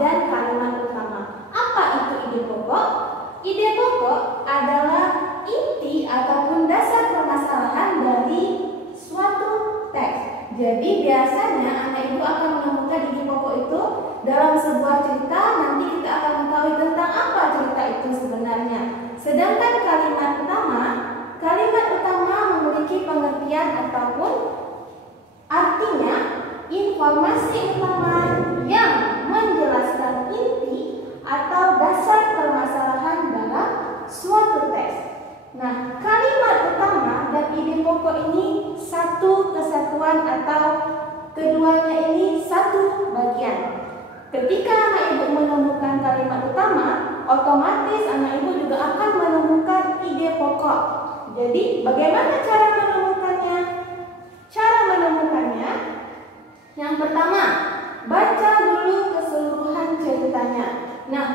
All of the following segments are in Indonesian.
dan kalimat utama. Apa itu ide pokok? Ide pokok adalah inti ataupun dasar permasalahan dari suatu teks. Jadi biasanya anak ibu akan menemukan ide pokok itu dalam sebuah cerita. Nanti kita akan mengetahui tentang apa cerita itu sebenarnya. Sedangkan kalimat utama memiliki pengertian ataupun artinya informasi utama yang menjelaskan inti atau dasar permasalahan dalam suatu teks. Nah, kalimat utama dan ide pokok ini satu kesatuan atau keduanya ini satu bagian. Ketika anak ibu menemukan kalimat utama, otomatis anak ibu juga akan menemukan ide pokok. Jadi, bagaimana cara menemukannya? Cara menemukannya, yang pertama, baca dulu keseluruhan ceritanya. Nah,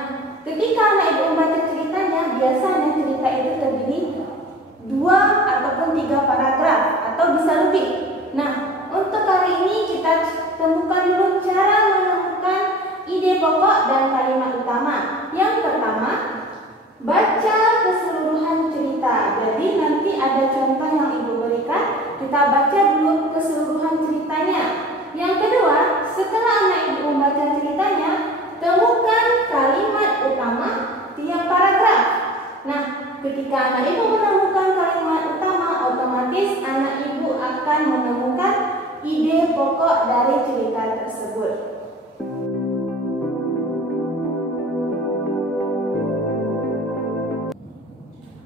ketika anak ibu membaca ceritanya, biasanya cerita itu terdiri 2 ataupun 3 paragraf atau bisa lebih. Nah, untuk kali ini kita temukan dulu cara menemukan ide pokok dan kalimat utama. Yang pertama, baca keseluruhan cerita. Jadi nanti ada contoh yang ibu berikan, kita baca dulu keseluruhan ceritanya. Yang kedua, setelah anak ibu membaca ceritanya, temukan kalimat utama tiap paragraf. Nah, ketika anak ibu menemukan kalimat utama, otomatis anak ibu akan menemukan ide pokok dari cerita tersebut.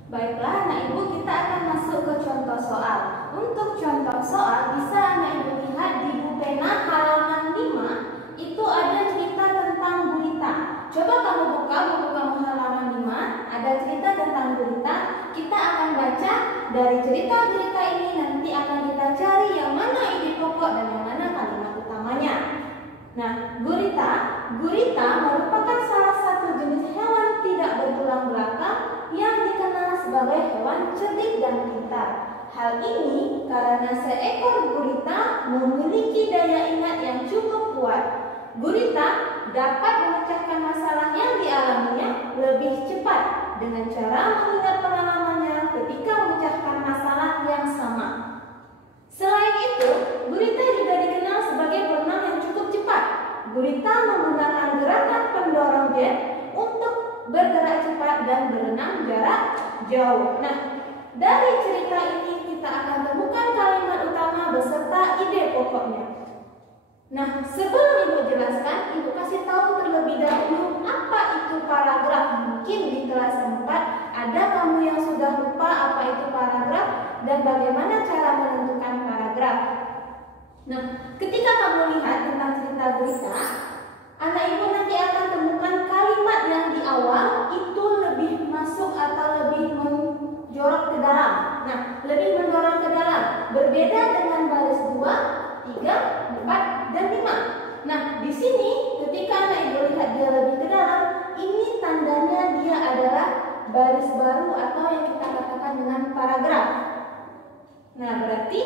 Baiklah anak ibu, kita akan masuk ke contoh soal. Untuk contoh soal bisa anak ibu lihat di buku pena halaman 5, itu ada cerita tentang gurita. Coba kamu buka buku kamu halaman 5, ada cerita tentang gurita. Kita akan baca dari cerita gurita ini, nanti akan kita cari yang mana ide pokok dan yang mana kalimat utamanya. Nah, gurita merupakan salah satu jenis hewan tidak bertulang belakang yang dikenal sebagai hewan cerdik dan pintar. Hal ini karena seekor gurita memiliki daya ingat yang cukup kuat. Gurita dapat memecahkan masalah yang dialaminya lebih cepat dengan cara mengingat pengalamannya ketika memecahkan masalah yang sama. Selain itu, gurita juga dikenal sebagai perenang yang cukup cepat. Gurita menggunakan gerakan pendorong jet untuk bergerak cepat dan berenang jarak jauh. Nah, dari cerita ini kita akan temukan kalimat utama beserta ide pokoknya. Nah, sebelum ibu jelaskan, ibu kasih tahu terlebih dahulu apa itu paragraf. Mungkin di kelas 4 ada kamu yang sudah lupa apa itu paragraf dan bagaimana cara menentukan paragraf. Nah, ketika kamu lihat tentang cerita gurita, anak ibu nanti akan temukan kalimat yang di awal itu lebih masuk atau lebih menjorok ke dalam. Nah, lebih mendorong ke dalam. Berbeda dengan baris 2, 3, 4, dan 5. Nah, di sini ketika anak ibu lihat dia lebih ke dalam, ini tandanya dia adalah baris baru atau yang kita katakan dengan paragraf. Nah, berarti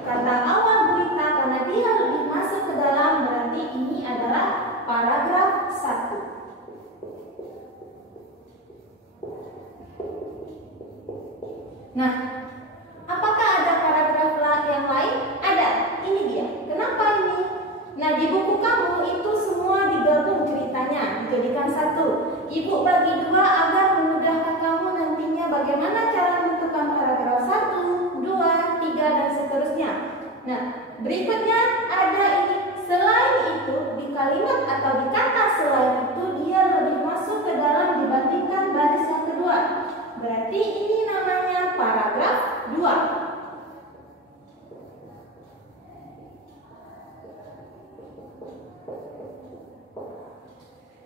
kata awal gurita karena dia lebih masuk ke dalam, berarti ini adalah paragraf 1. Nah, apakah ada paragraf yang lain? Ada. Ini dia. Kenapa ini? Nah, di buku kamu itu semua digabung ceritanya, dijadikan satu. Ibu bagi 2 agar memudahkan kamu nantinya bagaimana cara menentukan paragraf 1, 2, 3, dan seterusnya. Nah, berikutnya ada ini. Selain itu, di kalimat atau di kata selain itu, dia lebih masuk ke dalam dibandingkan baris yang kedua. Berarti ini namanya paragraf 2.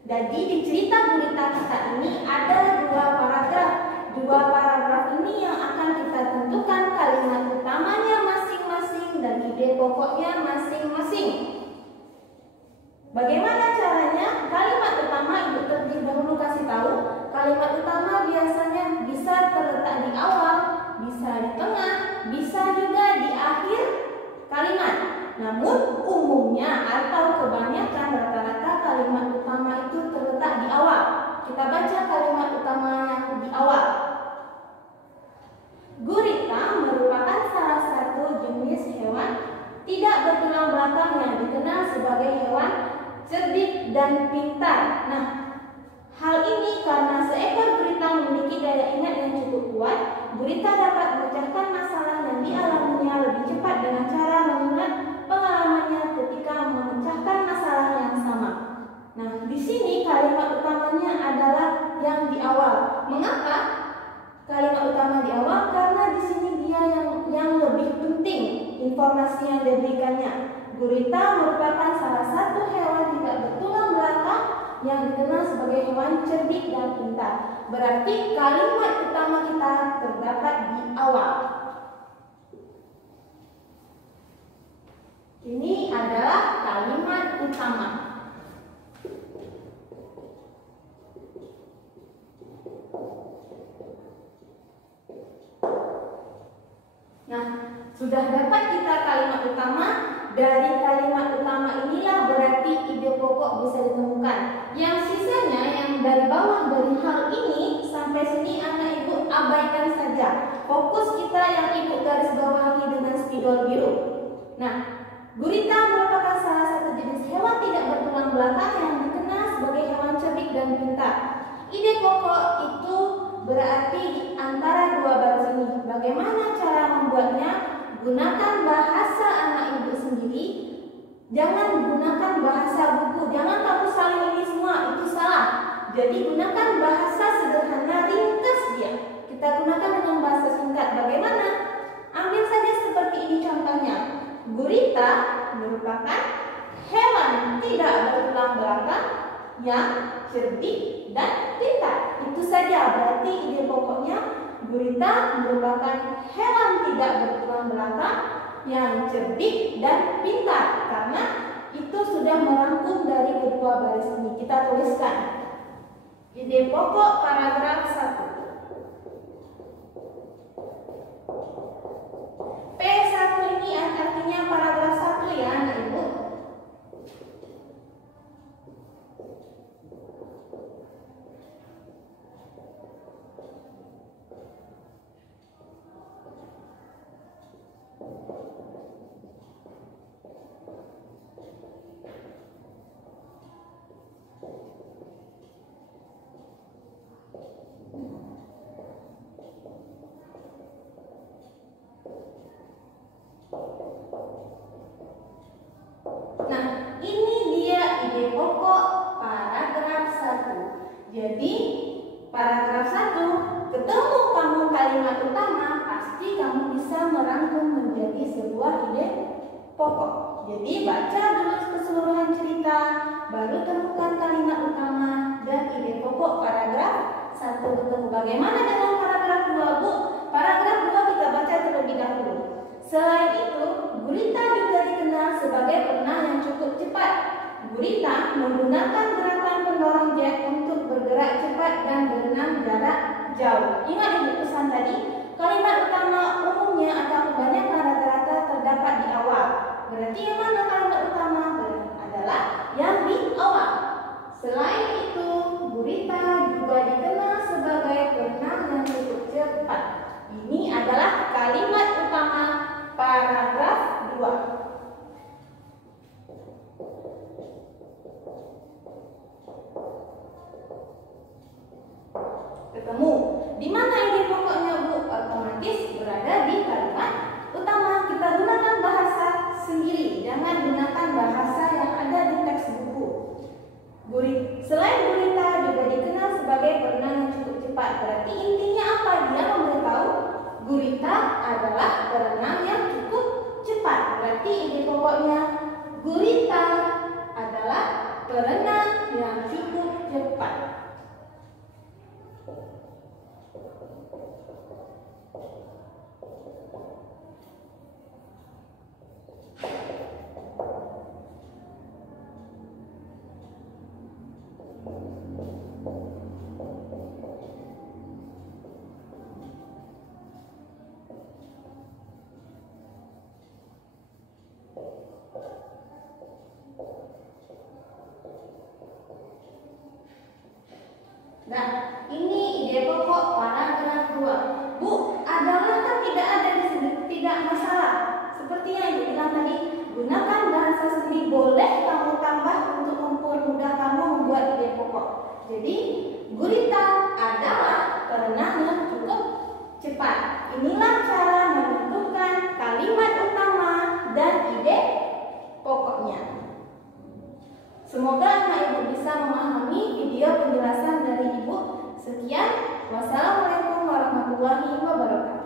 Jadi di cerita gurita kita ini ada 2 paragraf. 2 paragraf ini yang akan kita tentukan kalimat utamanya masing-masing dan ide pokoknya masing-masing. Bagaimana caranya? Kalimat utama ibu terlebih dahulu kasih tahu. Kalimat utama biasanya bisa terletak di awal, bisa di tengah, bisa juga di akhir kalimat. Namun umumnya atau kebanyakan rata-rata kalimat utama itu kita baca kalimat utama yang di awal. Gurita merupakan salah satu jenis hewan tidak bertulang belakang yang dikenal sebagai hewan cerdik dan pintar. Nah, hal ini karena seekor gurita memiliki daya ingat yang cukup kuat, gurita dapat memecahkan masalah yang dialaminya lebih cepat dengan cara mengingat pengalamannya ketika memecahkan masalah yang sama. Nah, di sini kalimat utamanya adalah yang di awal. Mengapa kalimat utama di awal? Karena di sini dia yang lebih penting informasi yang diberikannya. Gurita merupakan salah satu hewan tidak bertulang belakang yang dikenal sebagai hewan cerdik dan pintar. Berarti kalimat utama kita terdapat di awal. Ini adalah kalimat utama. Nah, sudah dapat kita kalimat utama. Dari kalimat utama inilah berarti ide pokok bisa ditemukan. Yang sisanya yang dari bawah dari hal ini sampai sini anak ibu abaikan saja. Fokus kita yang ibu garis bawahi dengan spidol biru. Nah, gurita merupakan salah satu jenis hewan tidak bertulang belakang yang dikenal sebagai hewan cerdik dan pintar. Ide pokok itu berarti di antara dua baris ini. Bagaimana cara membuatnya? Gunakan bahasa anak ibu sendiri. Jangan gunakan bahasa buku. Jangan kamu salin ini semua, itu salah. Jadi gunakan bahasa sederhana, ringkas dia. Kita gunakan dengan bahasa singkat. Bagaimana? Ambil saja seperti ini contohnya. Gurita merupakan hewan tidak bertulang belakang yang cerdik dan pintar. Itu saja berarti ide pokoknya. Gurita merupakan hewan tidak bertulang belakang yang cerdik dan pintar. Karena itu sudah merangkum dari kedua baris ini. Kita tuliskan ide pokok paragraf 1. P1 ini artinya paragraf 1 ya anak ibu. Nah, ini dia ide pokok paragraf 1. Jadi, paragraf 1, ketemu kamu kalimat utama, pasti kamu bisa merangkum menjadi sebuah ide pokok. Jadi, baca dulu keseluruhan cerita, baru temukan kalimat utama dan ide pokok paragraf 1 ketemu. Bagaimana dengan paragraf 2, Bu? Paragraf 2 kita baca terlebih dahulu. Selain itu, gurita juga dikenal sebagai perenang yang cukup cepat. Gurita menggunakan gerakan pendorong jet untuk bergerak cepat dan berenang jarak jauh. Ingat ibu pesan tadi, kalimat utama umumnya atau kebanyakan rata-rata terdapat di awal. Berarti yang mana kalimat utama? Adalah yang di awal. Selain itu, gurita juga dikenal sebagai perenang yang cukup cepat. Ini adalah kalimat utama paragraf 2. Ketemu. Di mana ide pokoknya, Bu? Otomatis berada di kalimat utama. Kita gunakan bahasa sendiri, jangan gunakan bahasa yang ada di teks buku. Selain gurita juga dikenal sebagai perenang yang cukup cepat. Berarti intinya apa? Dia memberitahu gurita adalah perenang yang cukup cepat. Berarti ide pokoknya gurita adalah perenang yang cukup cepat. Nah, ini ide pokok paragraf 2. Bu, adalah kan tidak ada di sini, tidak masalah. Seperti yang Ibu bilang tadi, gunakan bahasa sendiri, boleh kamu tambah untuk mempermudah kamu membuat ide pokok. Jadi, gurita adalah kerenangan cukup cepat. Inilah cara menentukan kalimat utama dan ide pokoknya. Semoga anak Ibu bisa memahami video penjelasan dari Ibu. Sekian, wassalamualaikum warahmatullahi wabarakatuh.